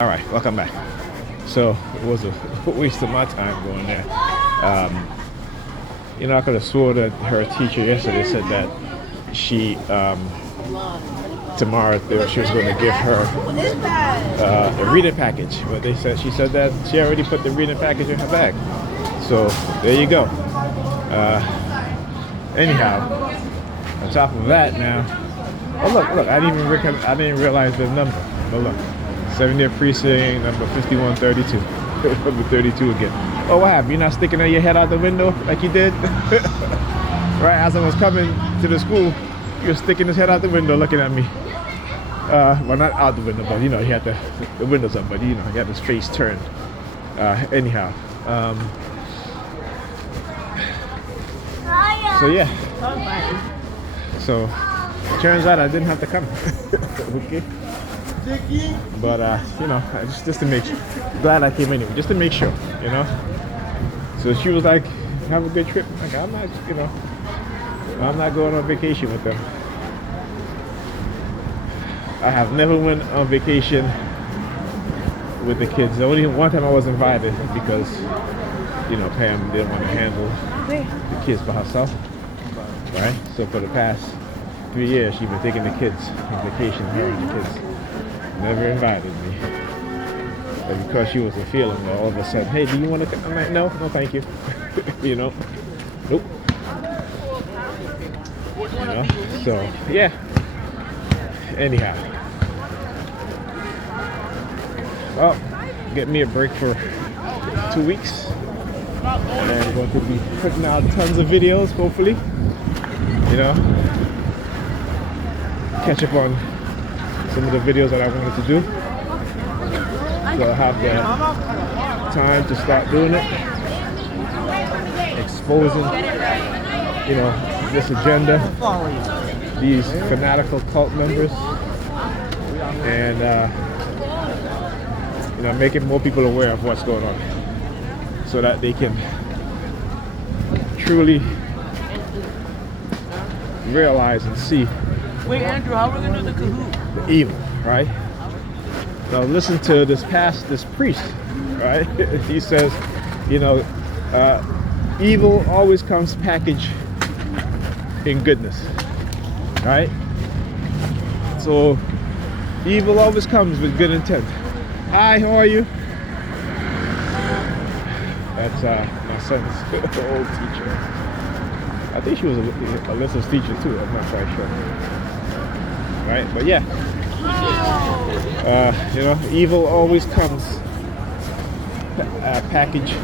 All right, welcome back. So it was a waste of my time going there. I could have swore that her teacher yesterday said that she tomorrow she was going to give her a reading package. But she said that she already put the reading package in her bag. So there you go. Anyhow, on top of that now. Oh look! I didn't realize the number. But look. 70th precinct, number 5132. Number 32 again. Oh, what happened? You're not sticking your head out the window like you did? Right as I was coming to the school, you were sticking his head out the window looking at me. Well, not out the window, but he had the windows up, but he had his face turned. Anyhow. So yeah. So, turns out I didn't have to come. Okay. But just to make sure, glad I came anyway, just to make sure, So she was like, "Have a good trip." Like, I'm not going on vacation with them. I have never went on vacation with the kids. The only one time I was invited because, Pam didn't want to handle the kids by herself, right? So for the past 3 years, she's been taking the kids on vacation, her and the kids. Never invited me. But because she was a feeling that all of a sudden, "Hey, do you want to come?" I'm like, no, thank you. Nope. So, yeah. Anyhow. Well, get me a break for 2 weeks. And I'm going to be putting out tons of videos, hopefully. Catch up on some of the videos that I wanted to do. So I'll have the time to start doing it. Exposing, this agenda, these fanatical cult members, and, making more people aware of what's going on so that they can truly realize and see. Wait, Andrew, how are we gonna do the Kahoot? The evil, right? Now listen to this priest, right? He says, evil always comes packaged in goodness, right? So evil always comes with good intent. Hi, how are you? That's my son's old teacher. I think she was Alyssa's teacher too. I'm not quite sure. Right, but yeah, evil always comes packaged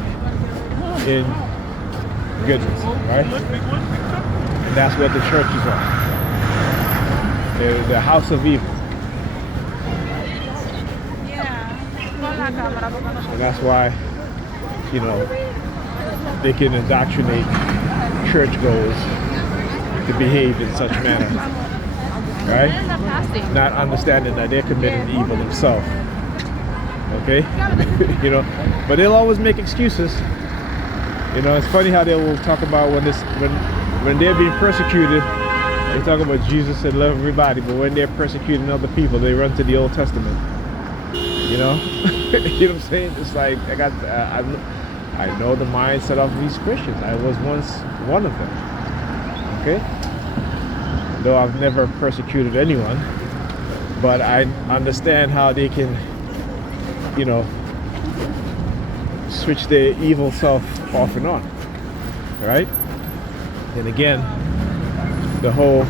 in goodness, right? And that's what the churches are. They're the house of evil. And that's why, they can indoctrinate churchgoers to behave in such manner. Right? Not understanding that they're committing evil themselves. Okay? But they'll always make excuses. It's funny how they will talk about when they're being persecuted, they talk about Jesus said love everybody, but when they're persecuting other people, they run to the Old Testament. You know what I'm saying? It's like I know the mindset of these Christians. I was once one of them. Okay? Though I've never persecuted anyone, but I understand how they can, switch their evil self off and on, right? And again, the whole,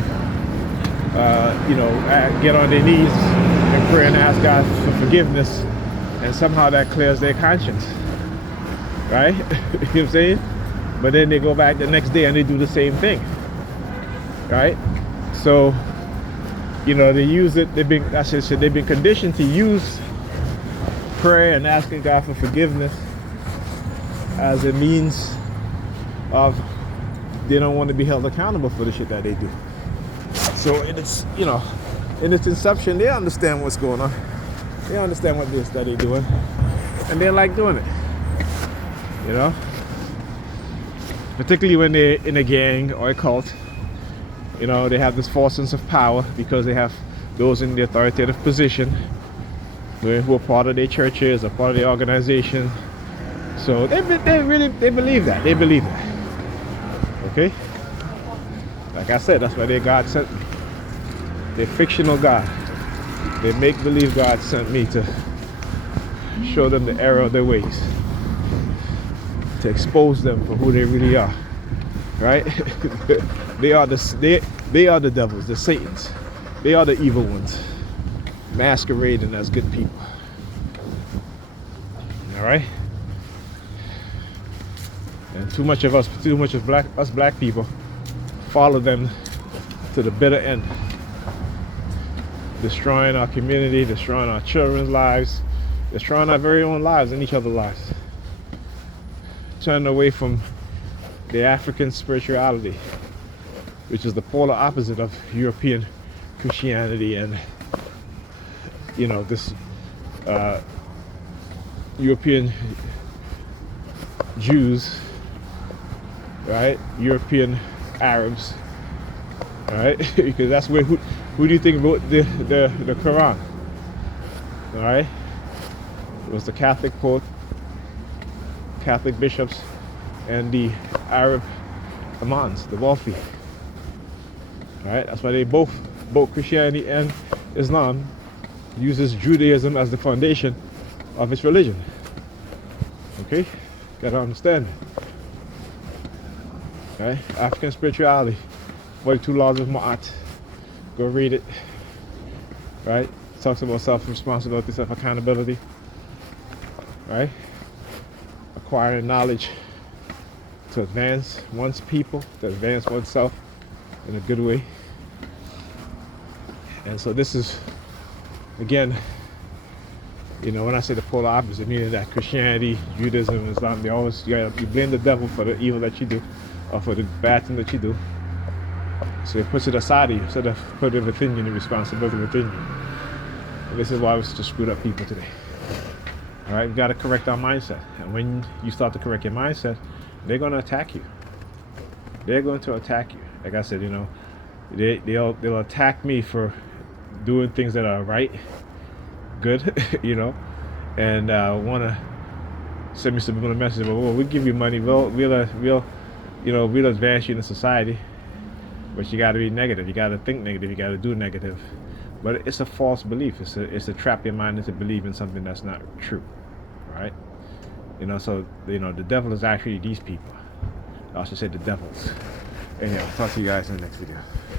get on their knees and pray and ask God for forgiveness, and somehow that clears their conscience, right? You know what I'm saying? But then they go back the next day and they do the same thing, right? So, they use it. They've been conditioned to use prayer and asking God for forgiveness as a means of they don't want to be held accountable for the shit that they do. So in its inception, they understand what's going on. They understand what it is that they're doing, and they like doing it. Particularly when they're in a gang or a cult. They have this false sense of power because they have those in the authoritative position who are part of their churches or part of their organization. So they believe that. They believe that. Okay? Like I said, that's why they God sent me. They're fictional God. They make believe God sent me to show them the error of their ways, to expose them for who they really are. Right? they are the devils, the Satans. They are the evil ones, masquerading as good people. All right? And too much of us black people follow them to the bitter end, destroying our community, destroying our children's lives, destroying our very own lives and each other's lives, turning away from the African spirituality, which is the polar opposite of European Christianity and, you know, this European Jews, right? European Arabs, right? Because that's where who do you think wrote the Quran? All right, it was the Catholic poet, Catholic bishops, and the Arab imams, the wealthy. All right, that's why they both Christianity and Islam uses Judaism as the foundation of its religion. Okay, gotta understand it. Right? African spirituality, 42 laws of Ma'at. Go read it. Right? It talks about self-responsibility, self-accountability. Right? Acquiring knowledge to advance one's people, to advance oneself in a good way. And so this is, again, you know, when I say the polar opposite, meaning that Christianity, Judaism, Islam, you blame the devil for the evil that you do, or for the bad thing that you do. So it puts it aside of you, instead of putting it within you, the responsibility within you. And this is why we're such screwed up people today. All right, we've got to correct our mindset. And when you start to correct your mindset, they're going to attack you. They're going to attack you. Like I said, you know, they'll attack me for doing things that are right, good, you know, and want to send me subliminal messages. Well, we'll give you money. We'll advance you in society. But you got to be negative. You got to think negative. You got to do negative. But it's a false belief. It's a trap your mind into believing something that's not true, right? You know, so you know the devil is actually these people. I should say the devils. Anyhow, I'll talk to you guys in the next video.